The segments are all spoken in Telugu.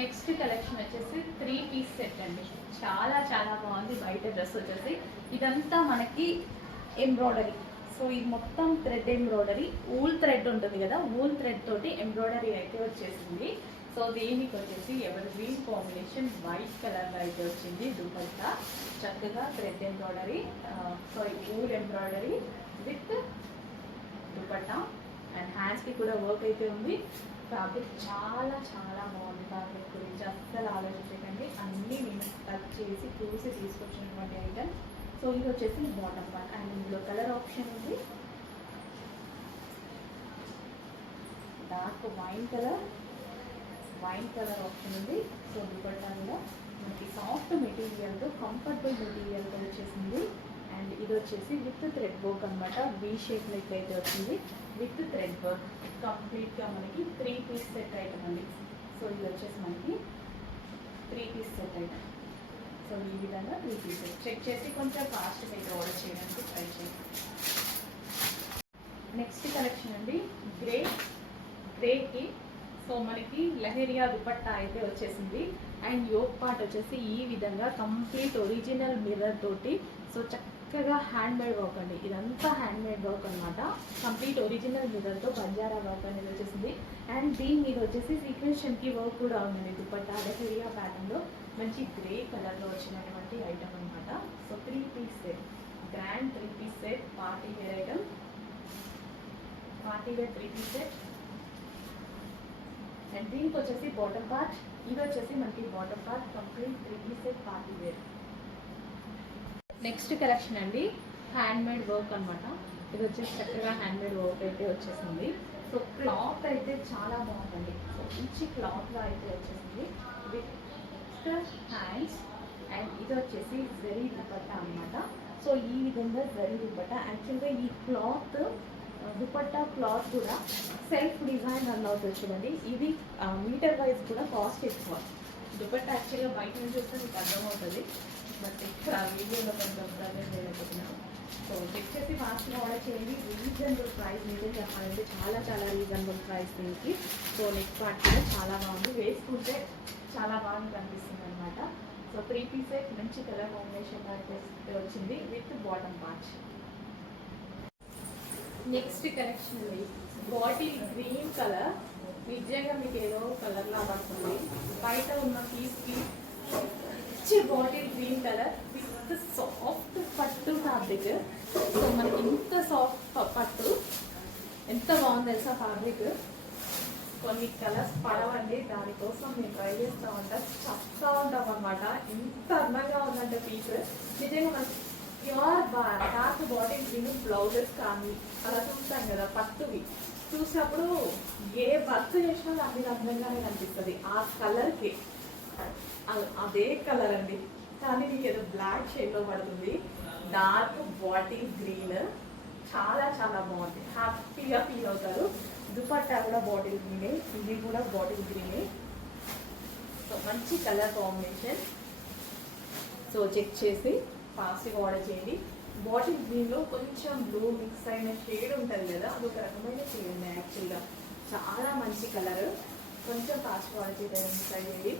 నెక్స్ట్ కలెక్షన్ వచ్చేసి 3 పీస్ సెట్ అండి. చాలా చాలా బాగుంది. బయట డ్రెస్ వచ్చేసి ఇదంతా మనకి ఎంబ్రాయిడరీ. సో ఇది మొత్తం థ్రెడ్ ఎంబ్రాయిడరీ, ఊల్ థ్రెడ్ ఉంటుంది కదా, ఊల్ థ్రెడ్ తోటి ఎంబ్రాయిడరీ అయితే వచ్చేసింది. సో దీనికి వచ్చేసి ఎవర్ గ్రీన్ కాంబినేషన్ వైట్ కలర్లో అయితే వచ్చింది. దుపట్టా చక్కగా thread embroidery, sorry wool embroidery with dupatta and హ్యాండ్స్కి కూడా వర్క్ అయితే ఉంది. ఫ్యాబ్రిక్ చాలా చాలా బాగుంది. ఫ్యాబ్రిక్ గురించి అస్సలు ఆలోచించకండి, అన్నీ నేను టచ్ చేసి చూసి తీసుకొచ్చినటువంటి ఐటమ్. సో ఇది వచ్చేసి బాటమ్ పార్ట్ అండ్ ఇందులో కలర్ ఆప్షన్ ఉంది. డార్క్ వైన్ కలర్ ఆప్షన్ ఉంది. సో దుపట్టా కూడా మనకి సాఫ్ట్ మెటీరియల్తో కంఫర్టబుల్ మెటీరియల్తో వచ్చేసింది. అండ్ ఇది వచ్చేసి విత్ థ్రెడ్ వర్క్ అనమాట. వీ షేప్ లెక్ అయితే వచ్చింది విత్ థ్రెడ్ వర్క్. కంప్లీట్గా మనకి 3 పీస్ సెట్ ఐటమ్ అండి. సో ఇది వచ్చేసి మనకి 3 పీస్ సెట్ ఐటమ్. సో ఈ విధంగా 3 పీసెస్ చెక్ చేసి కొంచెం ఫాస్ట్ అయితే ఆర్డర్ చేయడానికి ట్రై చేయండి. నెక్స్ట్ కలెక్షన్ అండి గ్రేకి. సో మనకి లహరియా దుపట్టా అయితే వచ్చేసింది. అండ్ యోక్ పార్ట్ వచ్చేసి ఈ విధంగా కంప్లీట్ ఒరిజినల్ మిర్రర్ తోటి. సో చక్కగా హ్యాండ్ మేడ్ వర్క్ అండి, ఇదంతా హ్యాండ్ మేడ్ వర్క్ అనమాట. కంప్లీట్ ఒరిజినల్ మిర్రర్తో బంజారా వర్క్ అనేది వచ్చేసింది. అండ్ దీని మీద వచ్చేసి సీక్వెన్షన్కి వర్క్ కూడా ఉందండి. దుపట్టా లహరియా ప్యాటర్న్లో మంచి గ్రే కలర్లో వచ్చినటువంటి ఐటమ్ అనమాట. So 3 piece set, grand 3 piece set, party wear item, party wear 3 piece set. And దీనికి వచ్చేసి బాటమ్ పార్ట్, ఇది వచ్చేసి మనకి bottom part complete 3 piece set party wear. Next collection అండి హ్యాండ్ మేడ్ వర్క్ అనమాట. ఇది వచ్చేసి చక్కగా హ్యాండ్ మేడ్ వర్క్ అయితే వచ్చేసింది. సో క్లాత్ అయితే చాలా బాగుందండి. సో మంచి క్లాత్లో అయితే వచ్చేసింది విత్ హ్యాండ్స్. అండ్ ఇది వచ్చేసి జరీ దుపట్టా అనమాట. సో ఈ విధంగా జరీ దుపట్టా. యాక్చువల్గా ఈ క్లాత్ దుపట్టా క్లాత్ కూడా సెల్ఫ్ డిజైన్ రన్ అవుతుంది చూడండి. ఇది మీటర్ వైజ్ కూడా కాస్ట్ ఎక్కువ. దుపట్టా యాక్చువల్గా బయట నుంచి వస్తే మీకు అర్థమవుతుంది, బట్ ఇక్కడ వీడియోలో కొంచెం ప్రజెంట్ చేయలేకపోతున్నాను. సో చెక్ చేసి ఫాస్ట్గా ఆర్డర్ చేయండి. రీజనబుల్ ప్రైస్ మీదే చెప్పాలంటే చాలా చాలా రీజనబుల్ ప్రైస్ దీనికి. సో నెక్స్ట్ పార్ట్ కూడా చాలా బాగుంది, వేసుకుంటే చాలా బాగా కనిపిస్తుంది అనమాట. సో 3 పీస్ సెట్ మంచి కలర్ కాంబినేషన్ అయితే వచ్చింది with bottom part. Next collection అండి బాటిల్ గ్రీన్ కలర్. నిజంగా మీకు ఏదో కలర్లా పడుతుంది. బయట ఉన్న పీస్కి మంచి bottle green colour with soft పట్టు ఫ్యాబ్రిక్. సో మనకి ఇంత సాఫ్ట్ పట్టు ఎంత బాగుంది తెలుసా ఫ్యాబ్రిక్. కొన్ని కలర్స్ పడవండి, దానికోసం మేము ట్రై చేస్తూ ఉంటాం, చెప్తా ఉంటాం అనమాట. ఇంత అందంగా ఉందంటే పీస్ నిజంగా మనకి pure dark bottle green blouses కానీ అలా చూస్తాం కదా పట్టువి, చూసినప్పుడు ఏ వర్క్ చేసినా దాని మీద అందంగానే కనిపిస్తుంది. ఆ కలర్కి అదే కలర్ అండి, కానీ మీకు ఏదో బ్లాక్ షేడ్లో పడుతుంది. డార్క్ బాటిల్ గ్రీన్ చాలా చాలా బాగుంది, హ్యాపీగా ఫీల్ అవుతారు. దుపట్టా కూడా బాటిల్ గ్రీనే, ఇది కూడా బాటిల్ గ్రీనే. సో మంచి కలర్ కాంబినేషన్. సో చెక్ చేసి ఫాస్ట్గా ఆర్డర్ చేయండి. బాటిల్ గ్రీన్లో కొంచెం బ్లూ మిక్స్ అయిన షేడ్ ఉంటుంది కదా, అదొక రకమైన షేడ్ ఉంది యాక్చువల్గా. చాలా మంచి కలర్, కొంచెం ఫాస్ట్గా ఆర్డర్ చేయండి.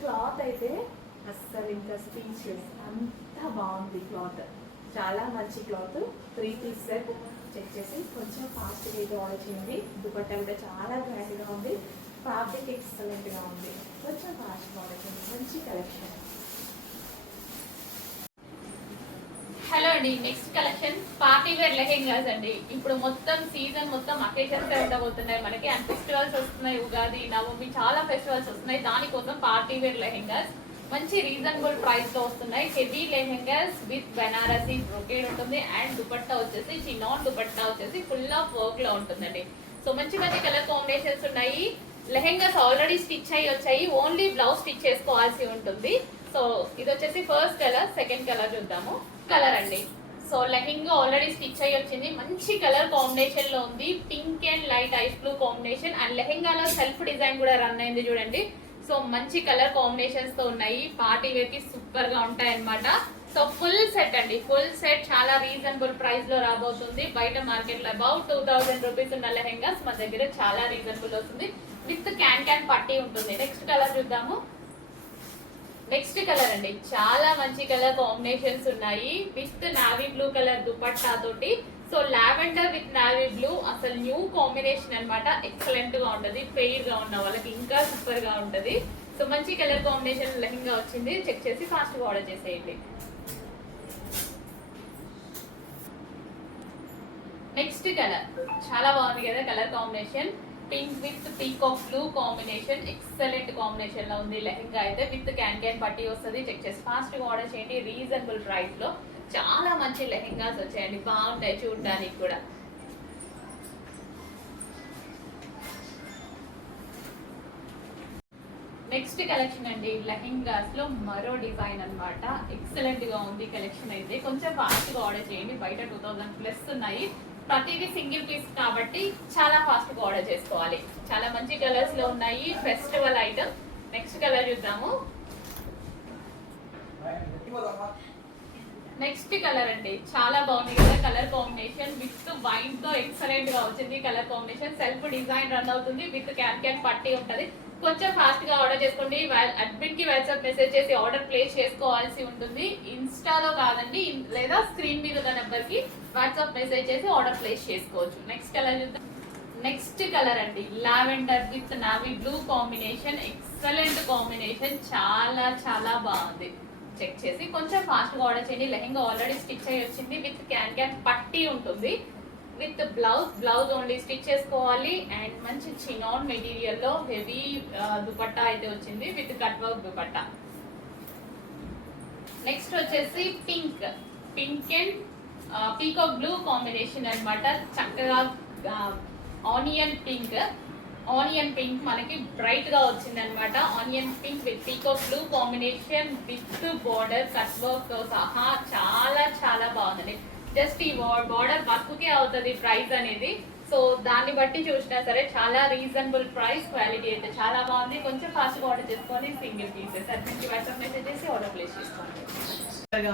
క్లాత్ అయితే అస్సలు ఇంకా స్పీచ్లెస్, అంత బాగుంది క్లాత్, చాలా మంచి క్లాత్. 3 పీస్ సెట్ చెక్ చేసి కొంచెం ఫాస్ట్గా అయితే ఆర్డర్ చేయండి. దుపట్టా కూడా చాలా గ్రాండ్గా ఉంది, ఫ్యాబ్రిక్ ఎక్సలెంట్గా ఉంది. కొంచెం ఫాస్ట్గా ఆర్డర్ చేయండి. మంచి కలెక్షన్. హలో అండి, next collection party wear lehengas అండి. ఇప్పుడు మొత్తం సీజన్ మొత్తం అకేషన్స్ ఉండబోతున్నాయి మనకి, అండ్ ఫెస్టివల్స్ వస్తున్నాయి, ఉగాది నవమి చాలా ఫెస్టివల్స్ వస్తున్నాయి. దానికోసం పార్టీ వేర్ లెహెంగాస్ మంచి రీజనబుల్ ప్రైస్ లో వస్తున్నాయి. Heavy lehengas with Banarasi brocade ఉంటుంది. అండ్ దుపట్టా వచ్చేసి చినాన్ దుపట్టా వచ్చేసి ఫుల్ ఆఫ్ వర్క్ లో ఉంటుందండి. సో మంచి మంచి కలర్ కాంబినేషన్స్ ఉన్నాయి. లెహెంగాస్ ఆల్రెడీ స్టిచ్ అయ్యి వచ్చాయి, ఓన్లీ బ్లౌజ్ స్టిచ్ చేసుకోవాల్సి ఉంటుంది. సో ఇది వచ్చేసి ఫస్ట్ కలర్. సెకండ్ కలర్ చూద్దాము. కలర్ అండి. సో లెహెంగా ఆల్రెడీ స్టిచ్ అయ్యి వచ్చింది, మంచి కలర్ కాంబినేషన్ లో ఉంది. Pink and light ice blue combination. And లెహెంగాలో సెల్ఫ్ డిజైన్ కూడా రన్ అయింది చూడండి. సో మంచి కలర్ కాంబినేషన్స్ తో ఉన్నాయి. పార్టీ వేర్ కి సూపర్ గా ఉంటాయి అన్నమాట. సో ఫుల్ సెట్ అండి, ఫుల్ సెట్ చాలా రీజనబుల్ ప్రైస్ లో రాబోతుంది. బయట మార్కెట్ లో అబౌట్ 2000 రూపీస్ ఉన్న లెహెంగాస్ మన దగ్గర చాలా రీజనబుల్ వస్తుంది. విత్ క్యాన్ పట్టి ఉంటుంది. నెక్స్ట్ కలర్ చూద్దాము. నెక్స్ట్ కలర్ అండి, చాలా మంచి కలర్ కాంబినేషన్స్ ఉన్నాయి with navy blue colour dupatta తోటి. So lavender with navy blue అసలు న్యూ కాంబినేషన్ అన్నమాట. ఎక్సలెంట్ గా ఉంటది, ఫెయిర్ గా ఉన్న వాళ్ళకి ఇంకా సూపర్ గా ఉంటది. సో మంచి కలర్ కాంబినేషన్ లెహంగా వచ్చింది. చెక్ చేసి ఫాస్ట్ గా ఆర్డర్ చేసేయండి. నెక్స్ట్ కలర్ చాలా బాగుంది కదా colour combination. Pink with peacock blue combination, excellent combination లో ఉంది లెహంగా అయితే. విత్ క్యాన్ పట్టి వస్తుంది. చెక్ చేసి ఫాస్ట్ గా ఆర్డర్ చేయండి. రీజనబుల్ ప్రైస్ లో చాలా మంచి లెహంగాస్ వచ్చాయండి, బాగుంటాయి చూడడానికి కూడా. నెక్స్ట్ కలెక్షన్ అండి, లెహంగాస్ లో మరో డిజైన్ అన్నమాట. ఎక్సలెంట్ గా ఉంది కలెక్షన్ అయితే. కొంచెం ఫాస్ట్ గా ఆర్డర్ చేయండి. బయట 2000+ ఉన్నాయి. ప్రతిదీ సింగిల్ పీస్ కాబట్టి చాలా ఫాస్ట్ గా ఆర్డర్ చేసుకోవాలి. చాలా మంచి కలర్స్ లో ఉన్నాయి, ఫెస్టివల్ ఐటమ్. నెక్స్ట్ కలర్ చూద్దాము. నెక్స్ట్ కలర్ అండి, చాలా బాగుంది కదా కలర్ కాంబినేషన్. విత్ వైట్ తో ఎక్సలెంట్ గా వచ్చింది colour combination. Self design run అవుతుంది. విత్ క్యాన్ పట్టి ఉంటది. కొంచెం ఫాస్ట్ గా ఆర్డర్ చేసుకోండి. అడ్మిన్ కి వాట్సాప్ మెసేజ్ చేసి ఆర్డర్ ప్లేస్ చేసుకోవాల్సి ఉంటుంది. ఇన్స్టాలో కాదండి, లేదా స్క్రీన్ మీద ఉన్న నెంబర్ కి వాట్సాప్ మెసేజ్ చేసి ఆర్డర్ ప్లేస్ చేసుకోవచ్చు. నెక్స్ట్ కలర్ చూద్దాం. నెక్స్ట్ కలర్ అండి, lavender with navy blue combination. Excellent combination, చాలా చాలా బాగుంది. చెక్ చేసి కొంచెం ఫాస్ట్ గా ఆర్డర్ చేయండి. లెహంగా ఆల్రెడీ స్టిచ్ అయ్యి వచ్చింది. విత్ క్యాన్ పట్టి ఉంటుంది. విత్ బ్లౌజ్ ఓన్లీ స్టిచ్ చేసుకోవాలి. అండ్ మంచి చినాన్ మెటీరియల్ లో హెవీ దుపట్టా అయితే వచ్చింది with cut work dupatta. Next వచ్చేసి pink and peacock blue combination అన్నమాట. చక్కగా ఆనియన్ పింక్ మనకి బ్రైట్ గా వచ్చింది అనమాట. Onion pink with peacock blue combination with border cut work తో సహా చాలా చాలా బాగుందండి. జస్ట్ ఈ బార్డర్ వర్క్ కే అవుతుంది ప్రైస్ అనేది. సో దాన్ని బట్టి చూసినా సరే చాలా రీజనబుల్ ప్రైస్. క్వాలిటీ అయితే చాలా బాగుంది. కొంచెం ఫాస్ట్ గా ఆర్డర్ చేసుకొని single pieces admin WhatsApp message చేసి ఆర్డర్ ప్లేస్ చేసుకోండి.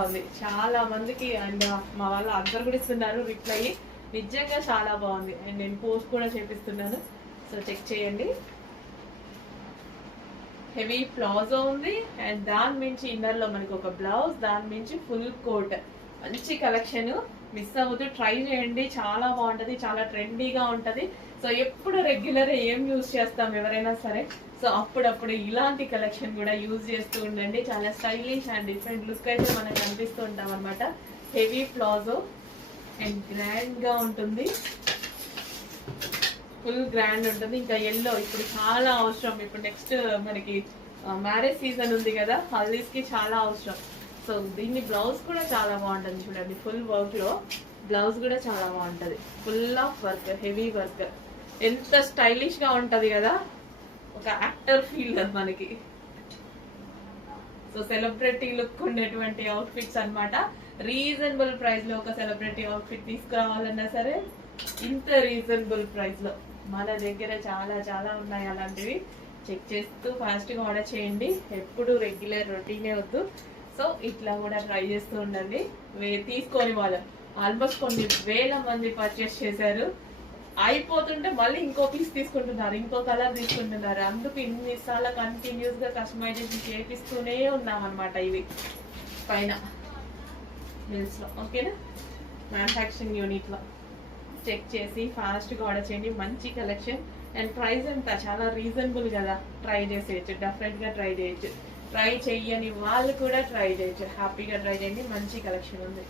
ఉంది చాలా మందికి అండ్ మా వాళ్ళు అందరు కూడా ఇస్తున్నారు రిప్లై. నిజంగా చాలా బాగుంది. అండ్ నేను పోస్ట్ కూడా చేపిస్తున్నాను. సో చెక్ చేయండి. హెవీ ప్లాజో ఉంది అండ్ దాని మించి ఇన్నర్ లో మనకి ఒక బ్లౌజ్, దాని మించి ఫుల్ కోట్. మంచి కలెక్షన్, మిస్ అవ్వద్దు, ట్రై చేయండి. చాలా బాగుంటది, చాలా ట్రెండీగా ఉంటది. సో ఎప్పుడు రెగ్యులర్ ఏం యూజ్ చేస్తాం ఎవరైనా సరే, సో అప్పుడప్పుడు ఇలాంటి కలెక్షన్ కూడా యూజ్ చేస్తూ ఉండండి. చాలా స్టైలిష్ అండ్ డిఫరెంట్ లుక్ అయితే మనకు కనిపిస్తూ ఉంటాం అనమాట. హెవీ ప్లాజో అండ్ గ్రాండ్ గా ఉంటుంది, ఫుల్ గ్రాండ్ ఉంటుంది. ఇంకా ఎల్లో ఇప్పుడు చాలా అవసరం. ఇప్పుడు నెక్స్ట్ మనకి మ్యారేజ్ సీజన్ ఉంది కదా, హల్దీస్ కి చాలా అవసరం. సో దీన్ని బ్లౌజ్ కూడా చాలా బాగుంటుంది చూడండి. ఫుల్ వర్క్ లో బ్లౌజ్ కూడా చాలా బాగుంటది. Full of work, heavy work. ఎంత స్టైలిష్ గా ఉంటది కదా, ఒక యాక్టర్ ఫీల్ మనకి. సో సెలబ్రిటీ లుక్ ఉండేటువంటి అవుట్ఫిట్స్ అన్నమాట. రీజనబుల్ ప్రైస్ లో ఒక సెలబ్రిటీ అవుట్ఫిట్ తీసుకురావాలన్నా సరే ఇంత రీజనబుల్ ప్రైస్ లో మన దగ్గర చాలా చాలా ఉన్నాయి అలాంటివి. చెక్ చేస్తూ ఫాస్ట్ గా ఆర్డర్ చేయండి. ఎప్పుడు రెగ్యులర్ రొటీనే వద్దు. సో ఇట్లా కూడా ట్రై చేస్తూ ఉండండి. తీసుకొని వాళ్ళు ఆల్మోస్ట్ కొన్ని వేల మంది పర్చేస్ చేశారు. అయిపోతుంటే మళ్ళీ ఇంకో పీస్ తీసుకుంటున్నారు, ఇంకో కలర్ తీసుకుంటున్నారు. అందుకు ఇన్నిసార్లు కంటిన్యూస్ గా కస్టమైజేషన్ చేపిస్తూనే ఉన్నాం అనమాట. ఇవి పైన మిల్స్ లో, ఓకేనా, మ్యానుఫ్యాక్చరింగ్ యూనిట్ లో. చెక్ చేసి ఫాస్ట్ గా ఆర్డర్ చేయండి. మంచి కలెక్షన్ అండ్ ప్రైస్ అంతా చాలా రీజనబుల్ కదా. ట్రై చేసేయచ్చు, డెఫినెట్ గా ట్రై చేయొచ్చు. ట్రై చెయ్యని వాళ్ళు కూడా ట్రై చేయొచ్చు. హ్యాపీగా ట్రై చేయండి. మంచి కలెక్షన్ ఉంది.